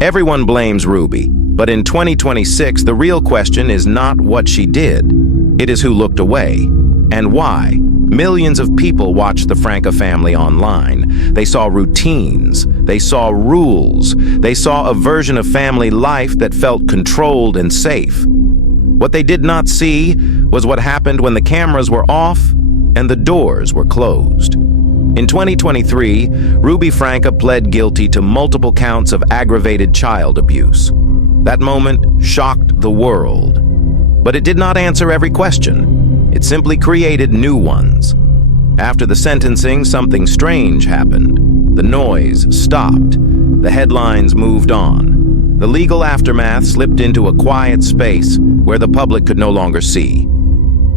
Everyone blames Ruby, but in 2026, the real question is not what she did. It is who looked away, and why. Millions of people watched the Franke family online. They saw routines, they saw rules, they saw a version of family life that felt controlled and safe. What they did not see was what happened when the cameras were off and the doors were closed. In 2023, Ruby Franke pled guilty to multiple counts of aggravated child abuse. That moment shocked the world. But it did not answer every question. It simply created new ones. After the sentencing, something strange happened. The noise stopped. The headlines moved on. The legal aftermath slipped into a quiet space where the public could no longer see.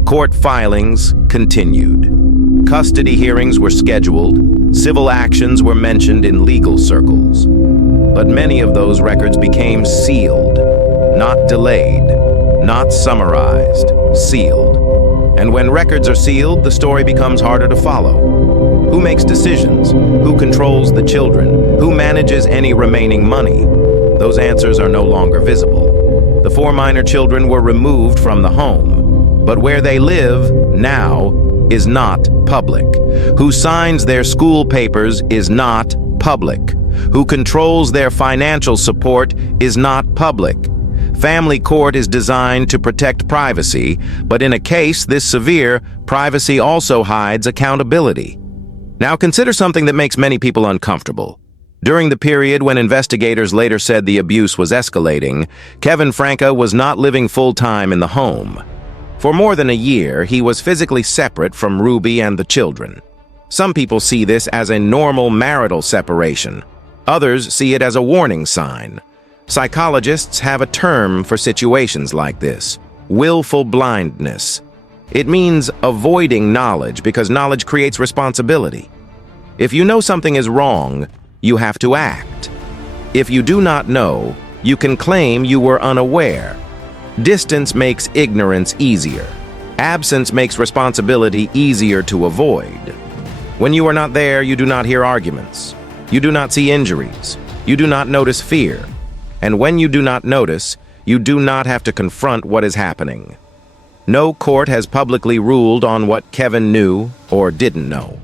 Court filings continued. Custody hearings were scheduled. Civil actions were mentioned in legal circles. But many of those records became sealed, not delayed, not summarized, sealed. And when records are sealed, the story becomes harder to follow. Who makes decisions? Who controls the children? Who manages any remaining money? Those answers are no longer visible. The 4 minor children were removed from the home, but where they live now is not public. Who signs their school papers is not public. Who controls their financial support is not public. Family court is designed to protect privacy, but in a case this severe, privacy also hides accountability. Now consider something that makes many people uncomfortable. During the period when investigators later said the abuse was escalating, Kevin Franke was not living full-time in the home. For more than a year, he was physically separate from Ruby and the children. Some people see this as a normal marital separation. Others see it as a warning sign. Psychologists have a term for situations like this: willful blindness. It means avoiding knowledge because knowledge creates responsibility. If you know something is wrong, you have to act. If you do not know, you can claim you were unaware. Distance makes ignorance easier. Absence makes responsibility easier to avoid. When you are not there, you do not hear arguments. You do not see injuries. You do not notice fear. And when you do not notice, you do not have to confront what is happening. No court has publicly ruled on what Kevin knew or didn't know.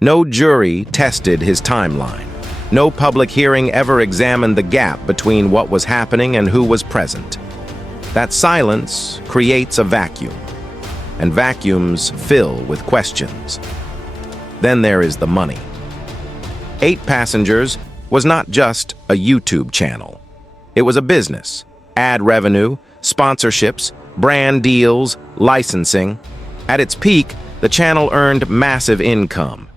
No jury tested his timeline. No public hearing ever examined the gap between what was happening and who was present. That silence creates a vacuum, and vacuums fill with questions. Then there is the money. 8 Passengers was not just a YouTube channel. It was a business. Ad revenue, sponsorships, brand deals, licensing. At its peak, the channel earned massive income.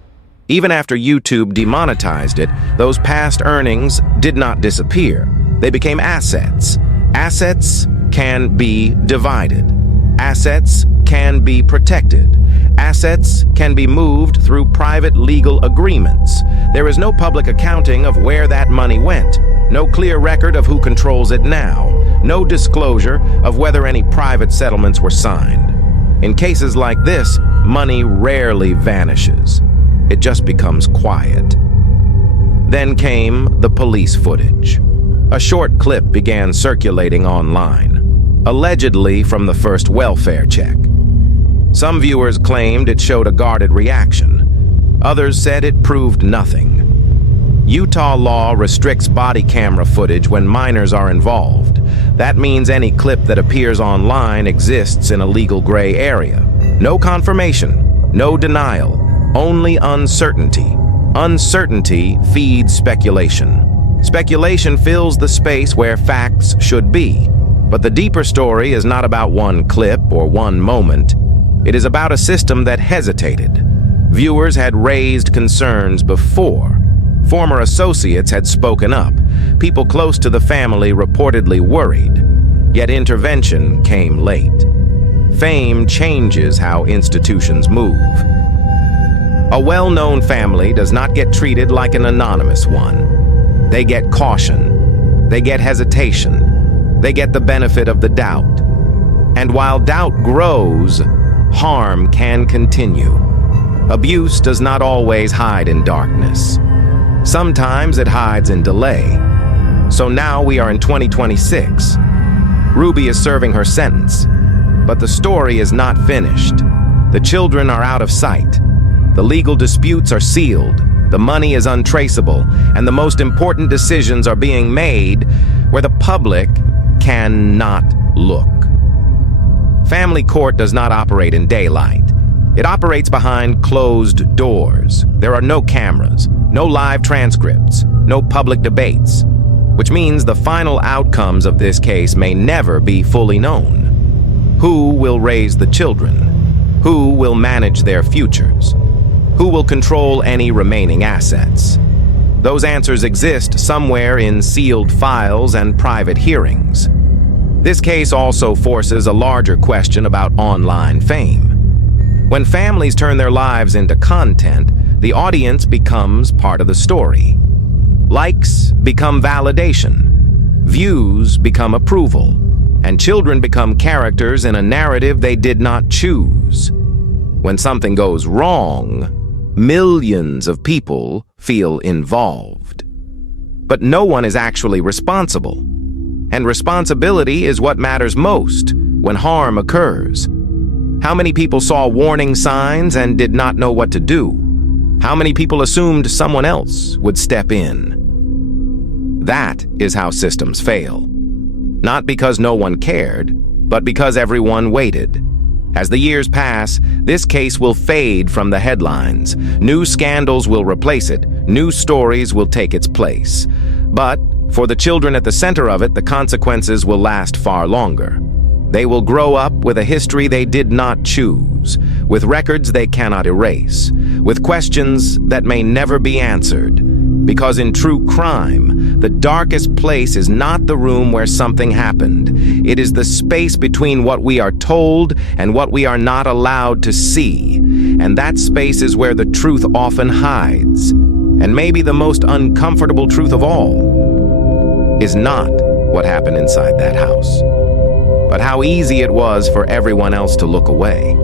Even after YouTube demonetized it, those past earnings did not disappear. They became assets. Assets can be divided. Assets can be protected. Assets can be moved through private legal agreements. There is no public accounting of where that money went. No clear record of who controls it now. No disclosure of whether any private settlements were signed. In cases like this, money rarely vanishes. It just becomes quiet. Then came the police footage. A short clip began circulating online, allegedly from the first welfare check. Some viewers claimed it showed a guarded reaction. Others said it proved nothing. Utah law restricts body camera footage when minors are involved. That means any clip that appears online exists in a legal gray area. No confirmation, no denial, only uncertainty. Uncertainty feeds speculation. Speculation fills the space where facts should be. But the deeper story is not about one clip or one moment. It is about a system that hesitated. Viewers had raised concerns before. Former associates had spoken up. People close to the family reportedly worried. Yet intervention came late. Fame changes how institutions move. A well-known family does not get treated like an anonymous one. They get caution. They get hesitation. They get the benefit of the doubt. And while doubt grows, harm can continue. Abuse does not always hide in darkness. Sometimes it hides in delay. So now we are in 2026. Ruby is serving her sentence, but the story is not finished. The children are out of sight. The legal disputes are sealed. The money is untraceable, and the most important decisions are being made where the public cannot look. Family court does not operate in daylight. It operates behind closed doors. There are no cameras, no live transcripts, no public debates, which means the final outcomes of this case may never be fully known. Who will raise the children? Who will manage their futures? Who will control any remaining assets? Those answers exist somewhere in sealed files and private hearings. This case also forces a larger question about online fame. When families turn their lives into content, the audience becomes part of the story. Likes become validation, views become approval, and children become characters in a narrative they did not choose. When something goes wrong, millions of people feel involved. But no one is actually responsible. And responsibility is what matters most when harm occurs. How many people saw warning signs and did not know what to do? How many people assumed someone else would step in? That is how systems fail. Not because no one cared, but because everyone waited. As the years pass, this case will fade from the headlines. New scandals will replace it. New stories will take its place. But for the children at the center of it, the consequences will last far longer. They will grow up with a history they did not choose, with records they cannot erase, with questions that may never be answered. Because in true crime, the darkest place is not the room where something happened. It is the space between what we are told and what we are not allowed to see. And that space is where the truth often hides. And maybe the most uncomfortable truth of all is not what happened inside that house, but how easy it was for everyone else to look away.